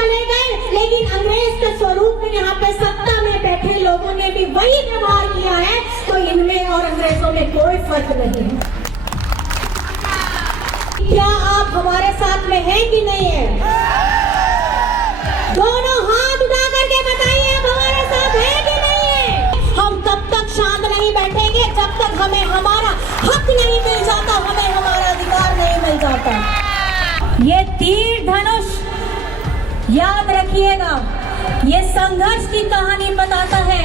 चले गए, लेकिन अंग्रेज के स्वरूप में यहाँ पे सत्ता में बैठे लोगों ने भी वही व्यवहार किया है, तो इनमें और अंग्रेजों में कोई फर्क नहीं है। क्या आप हमारे साथ में हैं कि नहीं है? दोनों हाथ उठा करके बताइए, आप हमारे साथ हैं कि नहीं है? हम तब तक शांत नहीं बैठेंगे जब तक हमें हमारा हक नहीं मिल जाता, हमें हमारा अधिकार नहीं मिल जाता। ये तीर धनुष याद रखिएगा, ये संघर्ष की कहानी बताता है।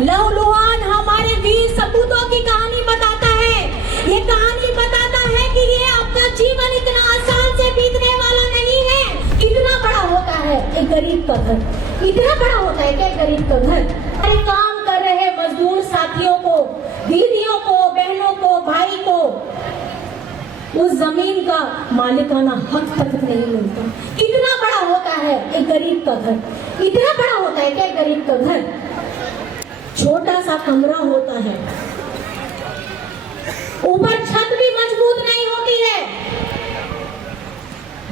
लहूलुहान हमारे वीर सपूतों की कहानी बताता है। ये कहानी बताता है कि ये आपका जीवन इतना आसान से बीतने वाला नहीं है। कितना बड़ा होता है एक गरीब का घर, इतना बड़ा होता है क्या गरीब का घर? अरे काम कर रहे मजदूर साथियों को, दीदियों को, बहनों को, भाई को उस जमीन का मालिकाना हक तक नहीं मिलता। कितना बड़ा होता है एक गरीब का घर, इतना बड़ा होता है क्या गरीब का घर? छोटा सा कमरा होता है, ऊपर छत भी मजबूत नहीं होती है,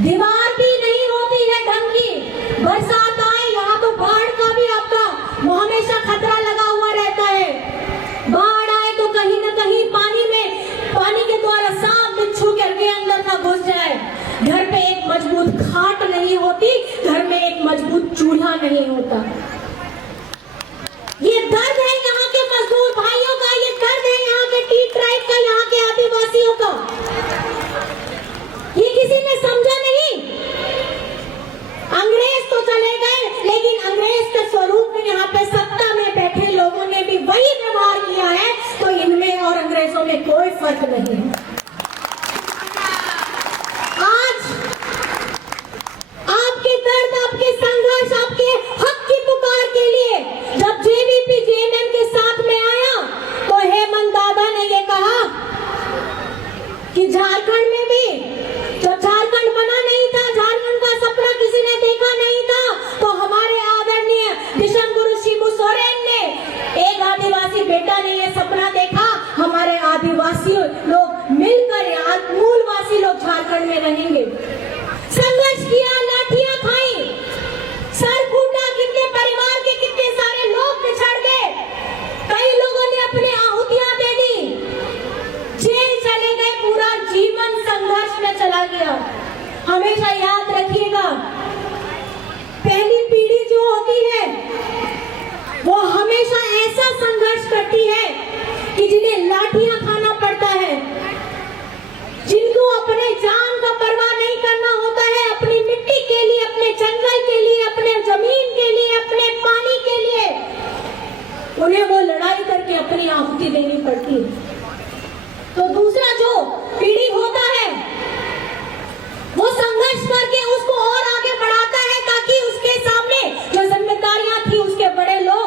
दीवार भी नहीं होती है ढंग की। बरसात आए यहाँ तो बाढ़ का भी आपका हमेशा खतरा लगा हुआ रहता है। बाढ़ आए तो कहीं न कहीं पानी के द्वारा सांप बिच्छू के अंदर ना घुस जाए। घर पे एक मजबूत खाट नहीं होती, घर में एक मजबूत चूल्हा नहीं होता। ये दर्द है यहाँ के मजदूर भाइयों का, ये दर्द है यहाँ के टी ट्राइब का, यहाँ के आदिवासियों का। ये किसी ने समझा नहीं। अंग्रेज तो चले गए, लेकिन अंग्रेज के स्वरूप में यहाँ पे सत्ता में बैठे लोगों ने भी वही व्यवहार किया है, तो इनमें और अंग्रेजों में कोई फर्क नहीं है। आज आपके दर्द, आपके संघर्ष, आपके हक की पुकार के लिए जब जेवीपी जेएमएम के साथ में आया, तो हेमंत दादा ने ये कहा कि झारखंड में भी जब झारखंड बना नहीं था, झारखंड का सपना किसी ने देखा नहीं था, तो हमारे आदरणीय विषम गुरु शिबू सोरेन ने, एक आदिवासी बेटा ने ये सपना देखा, हमारे आदिवासी लोग मिलकर यहाँ मूलवासी लोग झारखंड में रहेंगे। संघर्ष किया, लाठियां खाई, सर फूटा, कितने परिवार के कितने सारे लोग बिछड़ गए, कई लोगों ने अपनी आहुतियां दे दी, जेल चले गए, पूरा जीवन संघर्ष में चला गया। हमेशा याद रखिएगा, पहली पीढ़ी जो होती है वो हमेशा ऐसा संघर्ष करती है कि जिन्हें लाठियां खाना पड़ता है, जिनको अपने जान का परवाह नहीं करना होता है, अपनी मिट्टी के लिए, अपने जंगल के लिए, अपने जमीन के लिए, अपने पानी के लिए, उन्हें वो लड़ाई करके अपनी आहुति देनी पड़ती है। तो दूसरा जो पीढ़ी होता है वो संघर्ष करके उसको और आगे बढ़ाता है, ताकि उसके सामने जो जिम्मेदारियां थी उसके बड़े लोग,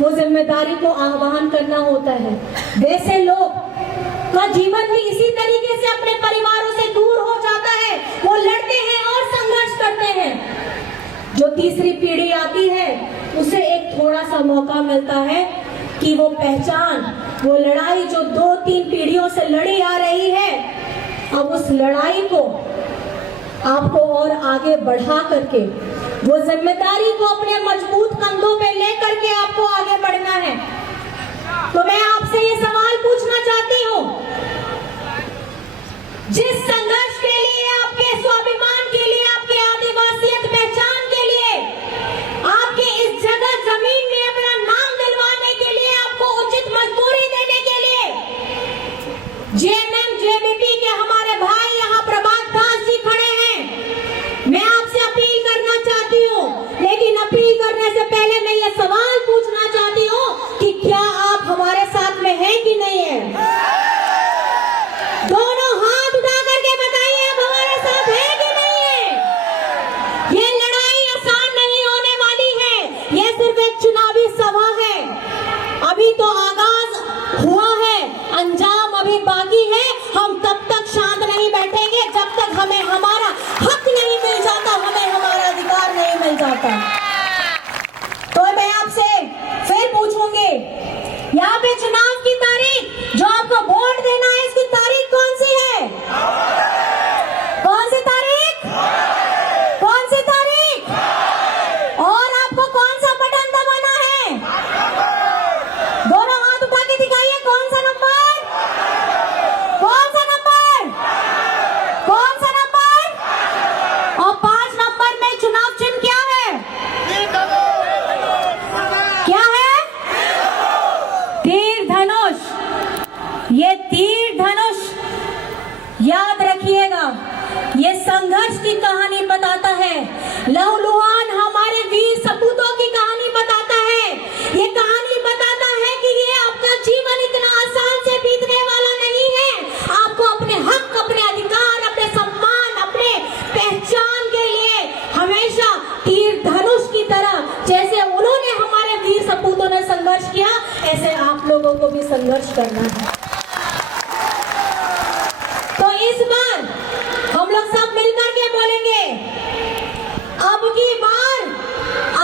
वो जिम्मेदारी को आह्वान करना होता है। वैसे लोग का जीवन भी इसी तरीके से अपने परिवारों से दूर हो जाता है, वो लड़ते हैं और संघर्ष करते हैं। जो तीसरी पीढ़ी आती है उसे एक थोड़ा सा मौका मिलता है कि वो पहचान, वो लड़ाई जो 2-3 पीढ़ियों से लड़ी आ रही है, अब उस लड़ाई को आपको और आगे बढ़ा करके वो जिम्मेदारी को अपने मजबूत कंधों पे लेकर के आपको आगे बढ़ना है। तो मैं आपसे ये सवाल पूछना चाहती हूँ, जिस संघर्ष के लिए, आपके स्वाभिमान के लिए, आपके आदिवासियत पहचान के लिए, आपके इस जगह जमीन में अपना नाम दिलवाने के लिए, आपको उचित मजदूरी देने के लिए जेएमएम जेवीपी के हमारे भाई यहाँ प्रभात दास जी खड़े हैं। मैं आपसे अपील करना चाहती हूँ, लेकिन अपील करने से पहले मैं ये सवाल पूछना चाहती हूँ कि क्या आप हमारे साथ में हैं कि नहीं है? दोनों हाथ उठा करके बताइए, आप हमारे साथ हैं कि नहीं है? ये लड़ाई आसान नहीं होने वाली है, ये सिर्फ एक चुनावी सभा है। अभी तो आगाज हुआ है, अंजाम अभी बाकी है। हम तब तक शांत नहीं बैठेंगे जब तक हमें हमारा हक नहीं मिल जाता, हमें हमारा अधिकार नहीं मिल जाता। तो मैं आपसे फिर पूछूंगी, यहाँ पे चुनाव की तारीख, जो आपको वोट देना है, इसकी तारीख कौन सी है? कौन सी तारीख? कौन सी तारीख? संघर्ष करना है। तो इस बार हम लोग सब मिलकर के बोलेंगे, अब की बार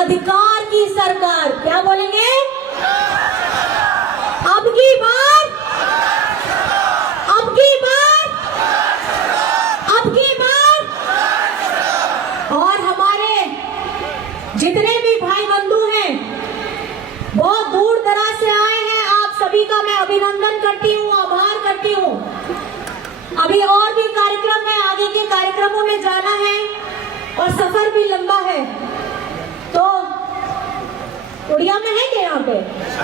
अधिकार की सरकार। क्या बोलेंगे? अब की बार, अब की बार, अब की बार। और हमारे जितने भी भाई बंधु हैं, बहुत दूर दराज से आए हैं, आप सभी का मैं अभिनंदन करती हूँ, आभार करती हूँ। अभी और भी कार्यक्रम है, आगे के कार्यक्रमों में जाना है और सफर भी लंबा है। तो उड़िया में है क्या यहाँ पे?